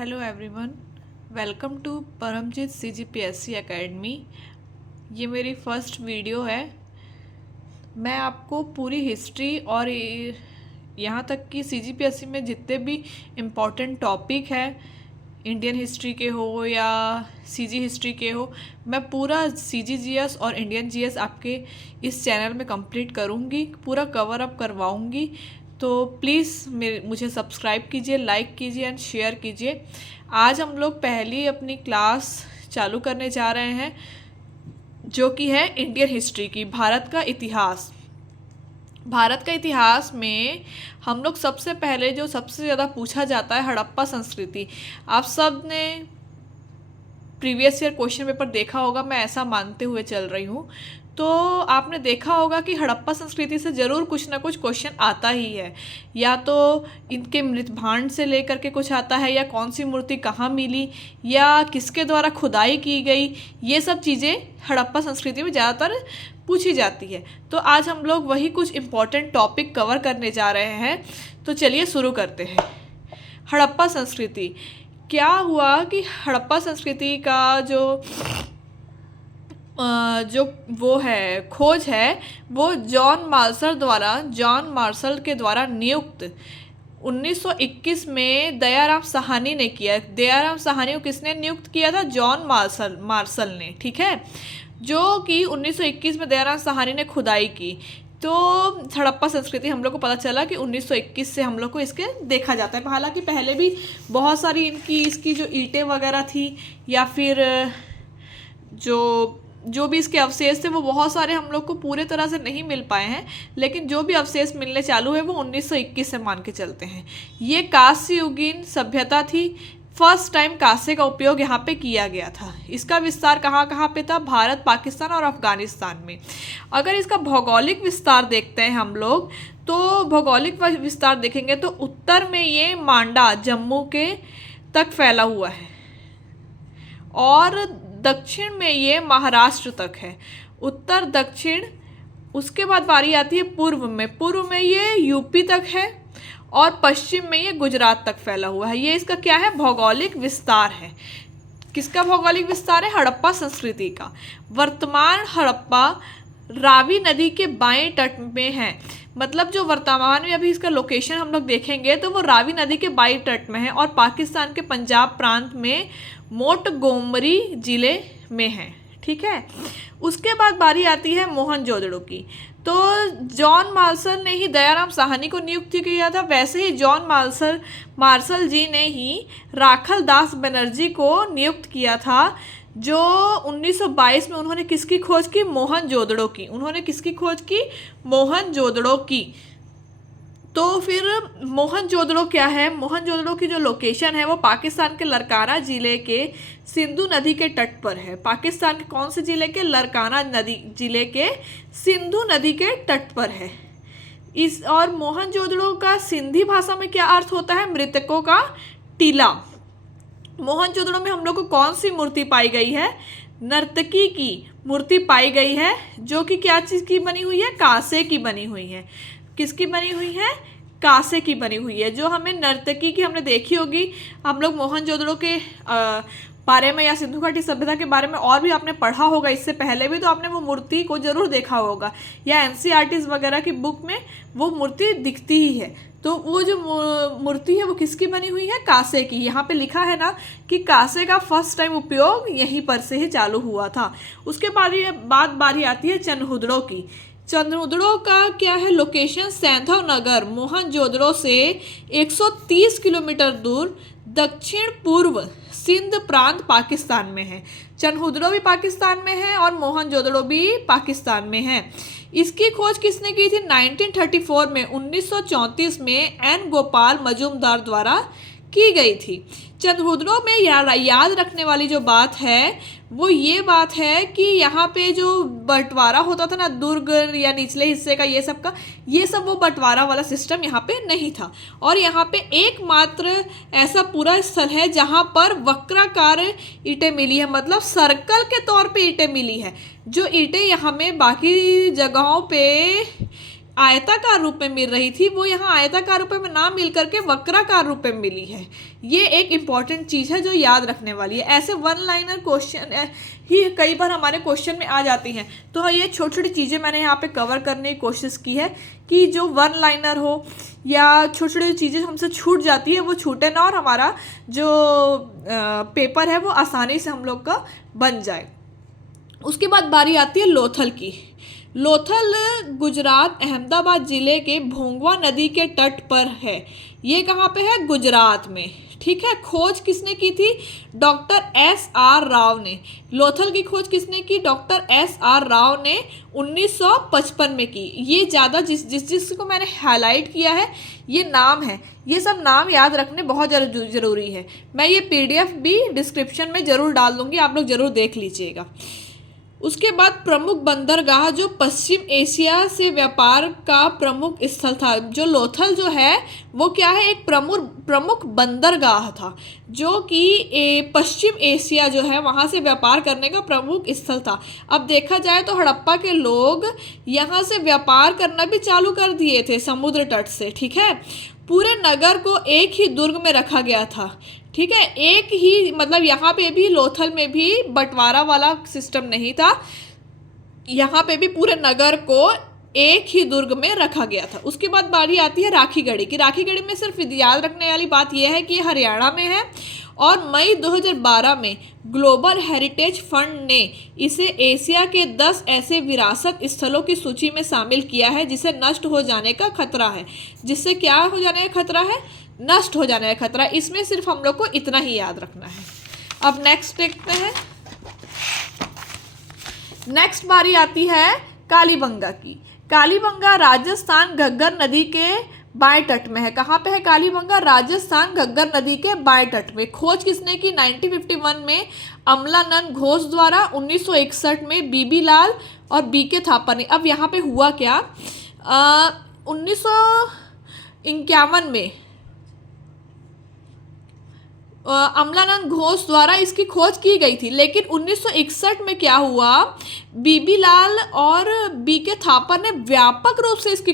Hello everyone, welcome to Paramjeet CGPSC academy. ये मेरी first video है। मैं आपको पूरी हिस्ट्री और यहाँ तक कि CGPSC में जितने भी इम्पॉर्टेंट टॉपिक है, इंडियन हिस्ट्री के हो या CG हिस्ट्री के हो, मैं पूरा CGGS और इंडियन GS आपके इस चैनल में कंप्लीट करूँगी, पूरा कवर अप करवाऊँगी। तो प्लीज़ मुझे सब्सक्राइब कीजिए, लाइक कीजिए एंड शेयर कीजिए। आज हम लोग पहली अपनी क्लास चालू करने जा रहे हैं, जो कि है इंडियन हिस्ट्री की, भारत का इतिहास। भारत का इतिहास में हम लोग सबसे पहले जो सबसे ज़्यादा पूछा जाता है हड़प्पा संस्कृति। आप सब ने प्रीवियस ईयर क्वेश्चन पेपर देखा होगा, मैं ऐसा मानते हुए चल रही हूँ। तो आपने देखा होगा कि हड़प्पा संस्कृति से ज़रूर कुछ ना कुछ क्वेश्चन आता ही है, या तो इनके मृत भांड से लेकर के कुछ आता है, या कौन सी मूर्ति कहाँ मिली, या किसके द्वारा खुदाई की गई। ये सब चीज़ें हड़प्पा संस्कृति में ज़्यादातर पूछी जाती है। तो आज हम लोग वही कुछ इम्पॉर्टेंट टॉपिक कवर करने जा रहे हैं। तो चलिए शुरू करते हैं। हड़प्पा संस्कृति क्या हुआ कि हड़प्पा संस्कृति का जो वो है खोज है, वो जॉन मार्शल के द्वारा नियुक्त 1921 में दयाराम साहनी ने किया। दयाराम साहनी को किसने नियुक्त किया था? जॉन मार्शल ने, ठीक है, जो कि 1921 में दयाराम साहनी ने खुदाई की। तो हड़प्पा संस्कृति हम लोग को पता चला कि 1921 से हम लोग को इसके देखा जाता है। हालांकि पहले भी बहुत सारी इसकी जो ईंटें वगैरह थी, या फिर जो भी इसके अवशेष थे, वो बहुत सारे हम लोग को पूरे तरह से नहीं मिल पाए हैं, लेकिन जो भी अवशेष मिलने चालू है वो 1921 से मान के चलते हैं। ये कांस्य युगीन सभ्यता थी। फर्स्ट टाइम कांसे का उपयोग यहाँ पे किया गया था। इसका विस्तार कहाँ कहाँ पे था? भारत, पाकिस्तान और अफगानिस्तान में। अगर इसका भौगोलिक विस्तार देखते हैं हम लोग, तो भौगोलिक विस्तार देखेंगे तो उत्तर में ये मांडा, जम्मू के तक फैला हुआ है, और दक्षिण में ये महाराष्ट्र तक है। उत्तर दक्षिण। उसके बाद बारी आती है पूर्व में ये यूपी तक है, और पश्चिम में ये गुजरात तक फैला हुआ है। ये इसका क्या है? भौगोलिक विस्तार है। किसका भौगोलिक विस्तार है? हड़प्पा संस्कृति का। वर्तमान हड़प्पा रावी नदी के बाएं तट में है। मतलब जो वर्तमान में अभी इसका लोकेशन हम लोग देखेंगे तो वो रावी नदी के बाएं तट में है, और पाकिस्तान के पंजाब प्रांत में मोंटगोमरी जिले में है, ठीक है। उसके बाद बारी आती है मोहनजोदड़ो की। तो जॉन मार्शल ने ही दयाराम साहनी को नियुक्त किया था। वैसे ही जॉन मार्शल जी ने ही राखल दास बनर्जी को नियुक्त किया था, जो 1922 में उन्होंने किसकी खोज की? मोहनजोदड़ो की। उन्होंने किसकी खोज की? मोहनजोदड़ो की। तो फिर मोहनजोदड़ो क्या है? मोहनजोदड़ो की जो लोकेशन है वो पाकिस्तान के लरकाना जिले के सिंधु नदी के तट पर है। पाकिस्तान के कौन से जिले के? लरकाना जिले के सिंधु नदी के तट पर है। और मोहनजोदड़ो का सिंधी भाषा में क्या अर्थ होता है? मृतकों का टीला। मोहनजोदड़ो में हम लोग को कौन सी मूर्ति पाई गई है? नर्तकी की मूर्ति पाई गई है, जो कि क्या चीज़ की बनी हुई है? कांसे की बनी हुई है। किसकी बनी हुई है? कांसे की बनी हुई है। जो हमें नर्तकी की हमने देखी होगी, हम लोग मोहनजोदड़ो के बारे में या सिंधु घाटी सभ्यता के बारे में और भी आपने पढ़ा होगा, इससे पहले भी तो आपने वो मूर्ति को जरूर देखा होगा, या NCERT वगैरह की बुक में वो मूर्ति दिखती ही है। तो वो जो मूर्ति है वो किसकी बनी हुई है? कांसे की। यहाँ पे लिखा है ना कि कांसे का फर्स्ट टाइम उपयोग यहीं पर से ही चालू हुआ था। उसके बाद बारी आती है चंद्रहुदड़ो की। चंद्रहुदड़ो का क्या है लोकेशन? सैंधव नगर मोहनजोदड़ो से 130 किलोमीटर दूर दक्षिण पूर्व सिंध प्रांत पाकिस्तान में है। चंद्रहुदड़ो भी पाकिस्तान में है और मोहनजोदड़ो भी पाकिस्तान में है। इसकी खोज किसने की थी? 1934 में, 1934 में N गोपाल मजूमदार द्वारा की गई थी। चंद्रहुदड़ो में याद रखने वाली जो बात है वो ये बात है कि यहाँ पे जो बंटवारा होता था ना, दुर्ग या निचले हिस्से का, ये सब वो बंटवारा वाला सिस्टम यहाँ पे नहीं था। और यहाँ पे एकमात्र ऐसा पूरा स्थल है जहाँ पर वक्राकार ईंटें मिली है, मतलब सर्कल के तौर पे ईंटें मिली है। जो ईंटें यहाँ में बाकी जगहों पे आयताकार रूप में मिल रही थी वो यहाँ आयताकार रूप में ना मिल करके वक्राकार रूप में मिली है। ये एक इम्पॉर्टेंट चीज़ है जो याद रखने वाली है। ऐसे वन लाइनर क्वेश्चन ही कई बार हमारे क्वेश्चन में आ जाती हैं, तो ये छोटी छोटी चीज़ें मैंने यहाँ पे कवर करने की कोशिश की है कि जो वन लाइनर हो या छोटी छोटी चीज़ें हमसे छूट जाती है वो छूटे ना और हमारा जो पेपर है वो आसानी से हम लोग का बन जाए। उसके बाद बारी आती है लोथल की। लोथल गुजरात अहमदाबाद ज़िले के भोंगवा नदी के तट पर है। ये कहाँ पे है? गुजरात में। ठीक है। खोज किसने की थी? Doctor S.R. राव ने। लोथल की खोज किसने की? Doctor S.R. राव ने 1955 में की। ये ज़्यादा जिसको मैंने हाईलाइट किया है ये नाम है, ये सब नाम याद रखने बहुत ज़रूरी है। मैं ये PDF भी डिस्क्रिप्शन में ज़रूर डाल दूँगी, आप लोग ज़रूर देख लीजिएगा। उसके बाद प्रमुख बंदरगाह जो पश्चिम एशिया से व्यापार का प्रमुख स्थल था। जो लोथल जो है वो क्या है? एक प्रमुख बंदरगाह था जो कि पश्चिम एशिया जो है वहाँ से व्यापार करने का प्रमुख स्थल था। अब देखा जाए तो हड़प्पा के लोग यहाँ से व्यापार करना भी चालू कर दिए थे समुद्र तट से। ठीक है। पूरे नगर को एक ही दुर्ग में रखा गया था। ठीक है। एक ही मतलब यहाँ पे भी लोथल में भी बंटवारा वाला सिस्टम नहीं था, यहाँ पे भी पूरे नगर को एक ही दुर्ग में रखा गया था। उसके बाद बारी आती है राखीगढ़ी की। राखीगढ़ी में सिर्फ याद रखने वाली बात यह है कि ये हरियाणा में है और मई 2012 में ग्लोबल हेरिटेज फंड ने इसे एशिया के 10 ऐसे विरासत स्थलों की सूची में शामिल किया है जिसे नष्ट हो जाने का खतरा है। जिससे क्या हो जाने का खतरा है? नष्ट हो जाने का खतरा। इसमें सिर्फ हम लोग को इतना ही याद रखना है। अब नेक्स्ट देखते हैं। नेक्स्ट बारी आती है कालीबंगा की। कालीबंगा राजस्थान घग्गर नदी के बाएं तट में है। कहाँ पे है कालीबंगा? राजस्थान घग्गर नदी के बाएं तट में। खोज किसने की? 1951 में अमलानंद घोष द्वारा, 1961 में बीबी लाल और BK थापा ने। अब यहाँ पे हुआ क्या? 1951 में अमलानंद घोष द्वारा इसकी खोज की गई थी, लेकिन 1961 में क्या हुआ? बीबी लाल और BK थापर ने व्यापक रूप से इसकी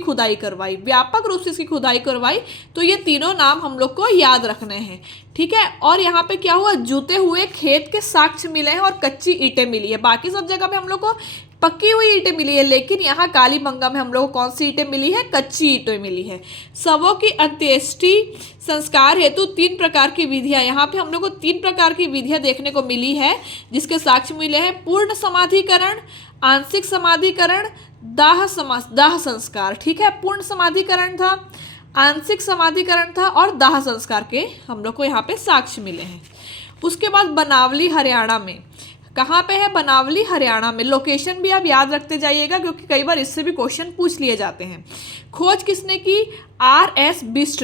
खुदाई करवाई। तो ये तीनों नाम हम लोग को याद रखने हैं। ठीक है। और यहाँ पे क्या हुआ? जुते हुए खेत के साक्ष्य मिले हैं और कच्ची ईंटें मिली है। बाकी सब जगह पे हम लोग को पक्की हुई ईंटें मिली है, लेकिन यहाँ कालीबंगा में हम लोग को कौन सी ईंटें मिली है? कच्ची ईंटें मिली है। शवों की अंत्येष्टि संस्कार हेतु 3 प्रकार की विधियाँ, यहाँ पे हम लोग को 3 प्रकार की विधियाँ देखने को मिली है जिसके साक्ष्य मिले हैं। पूर्ण समाधिकरण, आंशिक समाधिकरण, दाह संस्कार। ठीक है। पूर्ण समाधिकरण था, आंशिक समाधिकरण था और दाह संस्कार के हम लोग को यहाँ पे साक्ष्य मिले हैं। उसके बाद बनावली हरियाणा में। कहाँ पे है? बनावली हरियाणा में। लोकेशन भी आप याद रखते जाइएगा क्योंकि कई बार इससे भी क्वेश्चन पूछ लिए जाते हैं। खोज किसने की? R.S. बिष्ट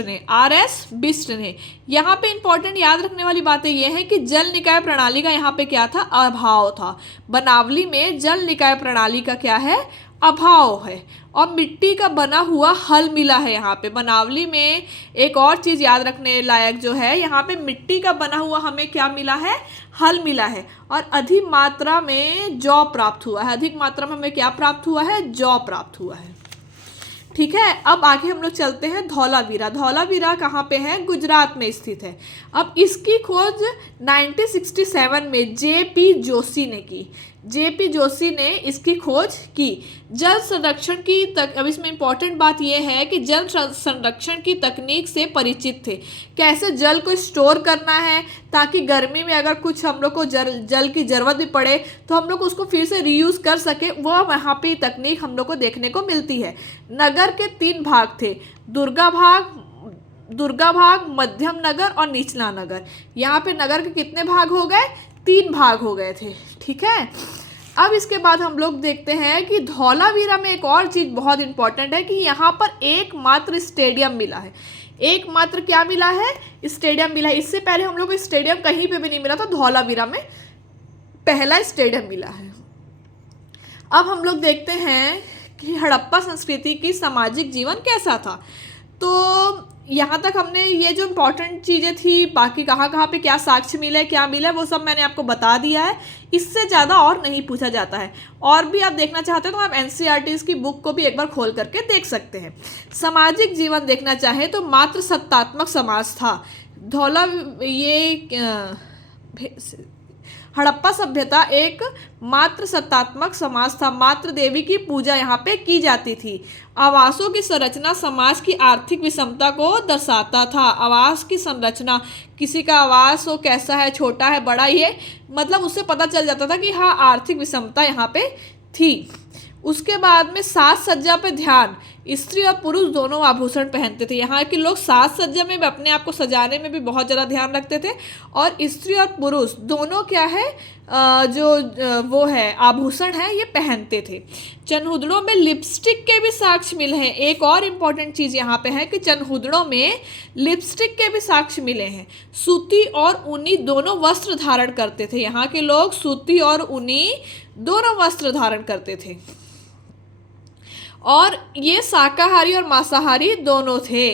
ने। यहाँ पे इंपॉर्टेंट याद रखने वाली बातें ये हैं कि जल निकाय प्रणाली का यहाँ पे क्या था? अभाव था। बनावली में जल निकाय प्रणाली का क्या है? अभाव है। और मिट्टी का बना हुआ हल मिला है यहाँ पे। बनावली में एक और चीज़ याद रखने लायक जो है, यहाँ पे मिट्टी का बना हुआ हमें क्या मिला है? हल मिला है। और अधिक मात्रा में जौ प्राप्त हुआ है। अधिक मात्रा में हमें क्या प्राप्त हुआ है? जौ प्राप्त हुआ है। ठीक है। अब आगे हम लोग चलते हैं धौलावीरा। धौलावीरा कहाँ पे है? गुजरात में स्थित है। अब इसकी खोज 1967 में JP जोशी ने की। JP जोशी ने इसकी खोज की। जल संरक्षण की अब इसमें इंपॉर्टेंट बात यह है कि जल संरक्षण की तकनीक से परिचित थे। कैसे जल को स्टोर करना है ताकि गर्मी में अगर कुछ हम लोग को जल की ज़रूरत भी पड़े तो हम लोग उसको फिर से रीयूज़ कर सके, वो वहाँ पे तकनीक हम लोग को देखने को मिलती है। नगर के 3 भाग थे, दुर्गा भाग, मध्यम नगर और निचला नगर। यहाँ पे नगर के कितने भाग हो गए? 3 भाग हो गए थे। ठीक है। अब इसके बाद हम लोग देखते हैं कि धौलावीरा में एक और चीज़ बहुत इंपॉर्टेंट है कि यहाँ पर एकमात्र स्टेडियम मिला है। एकमात्र क्या मिला है? स्टेडियम मिला है। इससे पहले हम लोग को स्टेडियम कहीं पे भी नहीं मिला था, धौलावीरा में पहला स्टेडियम मिला है। अब हम लोग देखते हैं कि हड़प्पा संस्कृति की सामाजिक जीवन कैसा था। तो यहाँ तक हमने ये जो इम्पोर्टेंट चीज़ें थी, बाकी कहाँ कहाँ पे क्या साक्ष्य मिले क्या मिले वो सब मैंने आपको बता दिया है। इससे ज़्यादा और नहीं पूछा जाता है। और भी आप देखना चाहते हो तो आप एनसीईआरटी की बुक को भी एक बार खोल करके देख सकते हैं। सामाजिक जीवन देखना चाहे तो मात्र सत्तात्मक समाज था। धौला ये हड़प्पा सभ्यता एक मात्र सत्तात्मक समाज था। मात्र देवी की पूजा यहाँ पे की जाती थी। आवासों की संरचना समाज की आर्थिक विषमता को दर्शाता था। आवास की संरचना, किसी का आवास हो कैसा है, छोटा है बड़ा, ये मतलब उससे पता चल जाता था कि हाँ आर्थिक विषमता यहाँ पे थी। उसके बाद में साज सज्जा पे ध्यान, स्त्री और पुरुष दोनों आभूषण पहनते थे। यहाँ के लोग साज सज्जा में भी अपने आप को सजाने में भी बहुत ज़्यादा ध्यान रखते थे। और स्त्री और पुरुष दोनों क्या है वो है आभूषण है ये पहनते थे। चनहुदड़ों में लिपस्टिक के भी साक्ष्य मिले हैं। एक और इम्पॉर्टेंट चीज़ यहाँ पे है कि चनहुदड़ों में लिपस्टिक के भी साक्ष्य मिले हैं। सूती और ऊनी दोनों वस्त्र धारण करते थे। यहाँ के लोग सूती और ऊनी दोनों वस्त्र धारण करते थे। और ये शाकाहारी और मांसाहारी दोनों थे।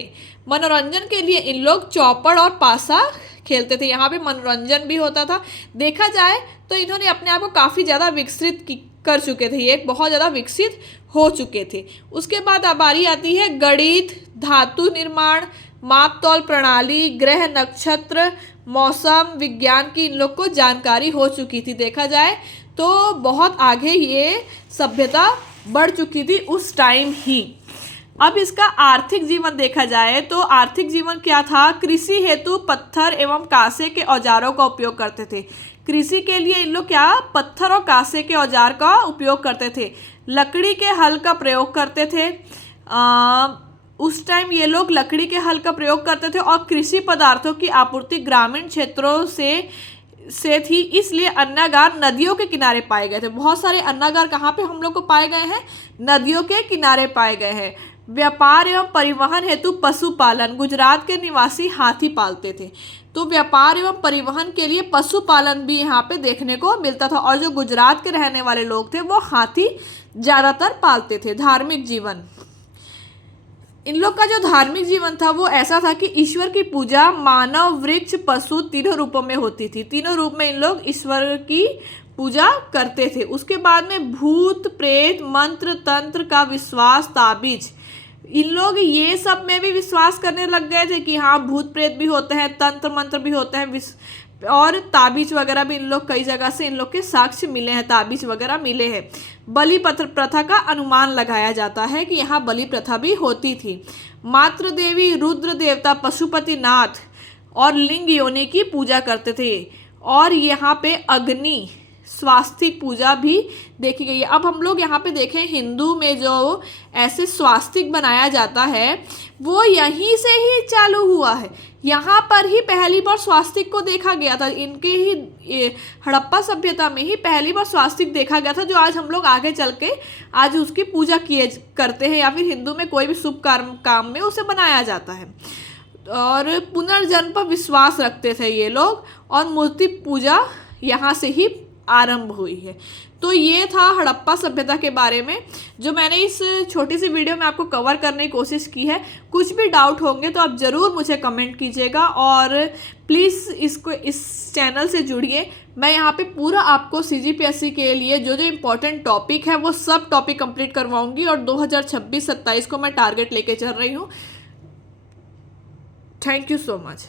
मनोरंजन के लिए इन लोग चौपड़ और पासा खेलते थे। यहाँ पे मनोरंजन भी होता था। देखा जाए तो इन्होंने अपने आप को काफ़ी ज़्यादा विकसित कर चुके थे, ये बहुत ज़्यादा विकसित हो चुके थे। उसके बाद अब बारी आती है गणित, धातु निर्माण, माप तौल प्रणाली, ग्रह नक्षत्र, मौसम विज्ञान की इन लोग को जानकारी हो चुकी थी। देखा जाए तो बहुत आगे ये सभ्यता बढ़ चुकी थी उस टाइम ही। अब इसका आर्थिक जीवन देखा जाए तो आर्थिक जीवन क्या था? कृषि हेतु पत्थर एवं कांसे के औजारों का उपयोग करते थे। कृषि के लिए इन लोग क्या पत्थर और कांसे के औजार का उपयोग करते थे। लकड़ी के हल का प्रयोग करते थे। उस टाइम ये लोग लकड़ी के हल का प्रयोग करते थे। और कृषि पदार्थों की आपूर्ति ग्रामीण क्षेत्रों से थी, इसलिए अन्नागार नदियों के किनारे पाए गए थे। बहुत सारे अन्नागार कहाँ पे हम लोग को पाए गए हैं? नदियों के किनारे पाए गए हैं। व्यापार एवं परिवहन हेतु पशुपालन, गुजरात के निवासी हाथी पालते थे। तो व्यापार एवं परिवहन के लिए पशुपालन भी यहाँ पे देखने को मिलता था। और जो गुजरात के रहने वाले लोग थे वो हाथी ज़्यादातर पालते थे। धार्मिक जीवन, इन लोग का जो धार्मिक जीवन था वो ऐसा था कि ईश्वर की पूजा मानव, वृक्ष, पशु तीनों रूपों में होती थी। तीनों रूप में इन लोग ईश्वर की पूजा करते थे। उसके बाद में भूत प्रेत, मंत्र तंत्र का विश्वास, ताबीज, इन लोग ये सब में भी विश्वास करने लग गए थे कि हाँ भूत प्रेत भी होते हैं, तंत्र मंत्र भी होते हैं, और ताबीज वगैरह भी इन लोग कई जगह से इन लोग के साक्ष्य मिले हैं, ताबीज वगैरह मिले हैं। बलि प्रथा का अनुमान लगाया जाता है कि यहाँ बलि प्रथा भी होती थी। मातृ देवी, रुद्र देवता, पशुपतिनाथ और लिंग योनि की पूजा करते थे। और यहाँ पे अग्नि स्वास्तिक पूजा भी देखी गई है। अब हम लोग यहाँ पे देखें हिंदू में जो ऐसे स्वास्तिक बनाया जाता है वो यहीं से ही चालू हुआ है। यहाँ पर ही पहली बार स्वास्तिक को देखा गया था। इनके ही हड़प्पा सभ्यता में ही पहली बार स्वास्तिक देखा गया था, जो आज हम लोग आगे चल के आज उसकी पूजा करते हैं या फिर हिंदू में कोई भी शुभ काम में उसे बनाया जाता है। और पुनर्जन्म पर विश्वास रखते थे ये लोग। और मूर्ति पूजा यहाँ से ही आरंभ हुई है। तो ये था हड़प्पा सभ्यता के बारे में जो मैंने इस छोटी सी वीडियो में आपको कवर करने की कोशिश की है। कुछ भी डाउट होंगे तो आप ज़रूर मुझे कमेंट कीजिएगा और प्लीज़ इस चैनल से जुड़िए। मैं यहाँ पे पूरा आपको CGPSC के लिए जो जो इम्पोर्टेंट टॉपिक है वो सब टॉपिक कंप्लीट करवाऊँगी और 2026-27 को मैं टारगेट लेके चल रही हूँ। Thank you so much.